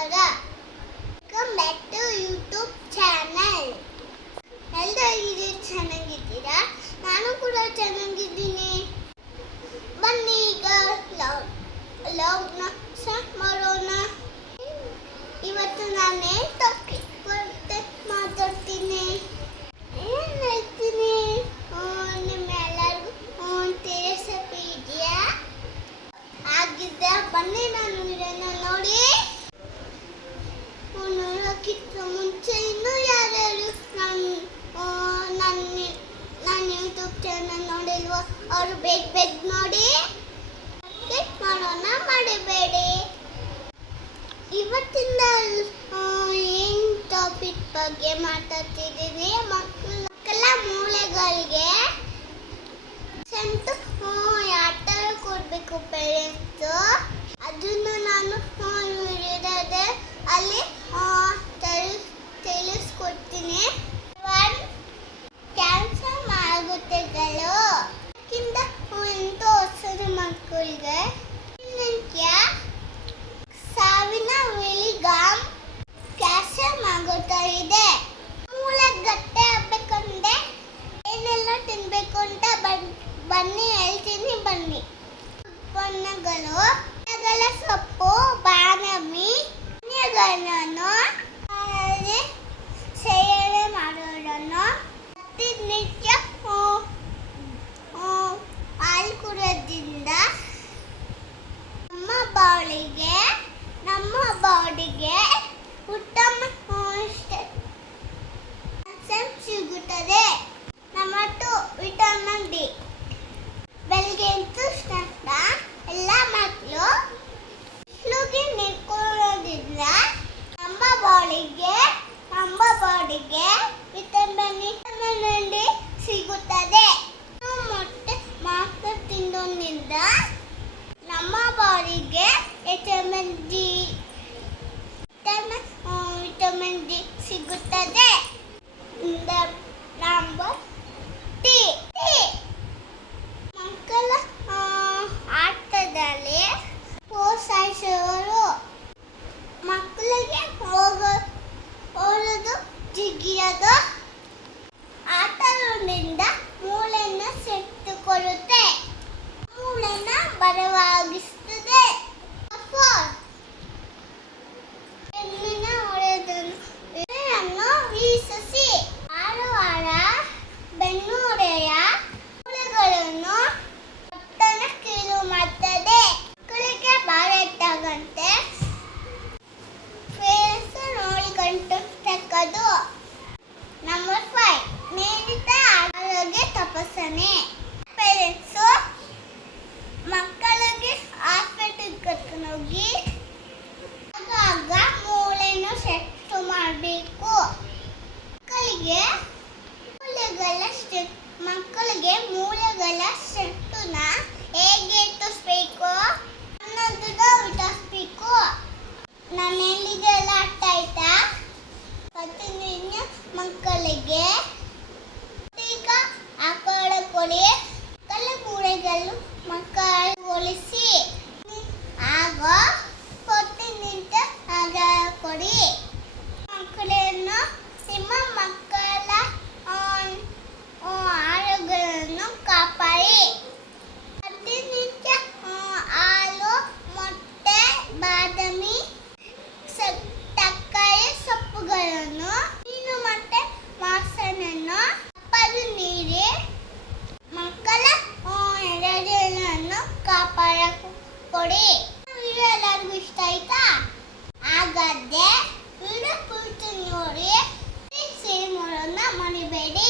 ನಮಸ್ಕಾರ welcome back to YouTube channel ಎಲ್ಲರೂ ಹೇಗಿದ್ದೀರಿ ಚೆನ್ನಾಗಿದ್ದೀರಾ? ನಾನು ಕೂಡ ಚೆನ್ನಾಗಿದ್ದೀನಿ. ಬನ್ನಿ ಈಗ ಲವ್ ಲವ್ನ ಸ್ಟಾರ್ಟ್ ಮಾಡೋಣ. ಇವತ್ತು ನಾನು ಏನು ಟಾಪಿಕ್ ಬಗ್ಗೆ ಮಾತಾಡ್ತೀನಿ ಏನು ಹೇಳ್ತೀನಿ ಆ, ನಿಮ್ಮ ಎಲ್ಲರಿಗೂ ರೆಸಿಪಿ ಇದೆಯಾ ಆಗಿದ್ದ ಬನ್ನಿ ನಾನು ಇದನ್ನ ನೋಡಿ ನೋಡೋಕ್ಕಿಂತ ಮುಂಚೆ ಇನ್ನೂ ಯಾರ್ಯಾರು ನನ್ನ ನನ್ನ ನನ್ನ ಯೂಟ್ಯೂಬ್ ಚಾನಲ್ ನೋಡಿಲ್ವೋ ಬೇಗ ಬೇಗ ನೋಡಿ. ಮಾಡೋಣ ಮಾಡಬೇಡಿ. ಇವತ್ತಿಂದ ಏನು ಟಾಪಿಕ್ ಬಗ್ಗೆ ಮಾತಾಡ್ತಿದ್ದೀವಿ ಮಕ್ಕಳ ಮೂಳೆಗಳಿಗೆ ಬಾಡಿಗೆ ನಮ್ಮ ಬಾಡಿಗೆ ಉತ್ತಮ ಸಿಗುತ್ತದೆ. ನಮ್ಮದು ವಿಟಮಿನ್ ಡಿ ಬೆಳಗ್ಗೆ ಎಂಟು ತಕ್ಷಣ ಎಲ್ಲ ಮಕ್ಕಳು ಬಿಸಿಲಿಗೆ ನಿಂತ್ಕೊಳ್ಳೋದ್ರಿಂದ ನಮ್ಮ ಬಾಡಿಗೆ ನಮ್ಮ ಬಾಡಿಗೆ ವಿಟಮಿನ್ ವಿಟಮಿನ್ ಡಿ ಸಿಗುತ್ತದೆ. ಮೊಟ್ಟೆ ಮಾತ್ರ ತಿನ್ನೋದ್ರಿಂದ vitamin D vitamin vitamin D ಸಿಗುತ್ತದೆ ನಂಬರ್ olhar certo né? ಮೀನುಗಳನ್ನು ನೀನು ಮತ್ತೆ ಮಾಸನನ್ನು ಕಪ್ಪಲು ನೀಡಿ ಮಕ್ಕಳ ನೆರಳನ್ನು ಕಾಪಾಡಿಕೊಡಿ. ವಿಡಿಯೋ ಎಲ್ಲರಿಗೂ ಇಷ್ಟ ಆಯ್ತಾ? ಹಾಗಾದ್ರೆ ವಿಡಿಯೋ ಕುರಿತು ನೋಡಿ ಸೇರಿ ಮಾಡೋಣ ಮರಿಬೇಡಿ.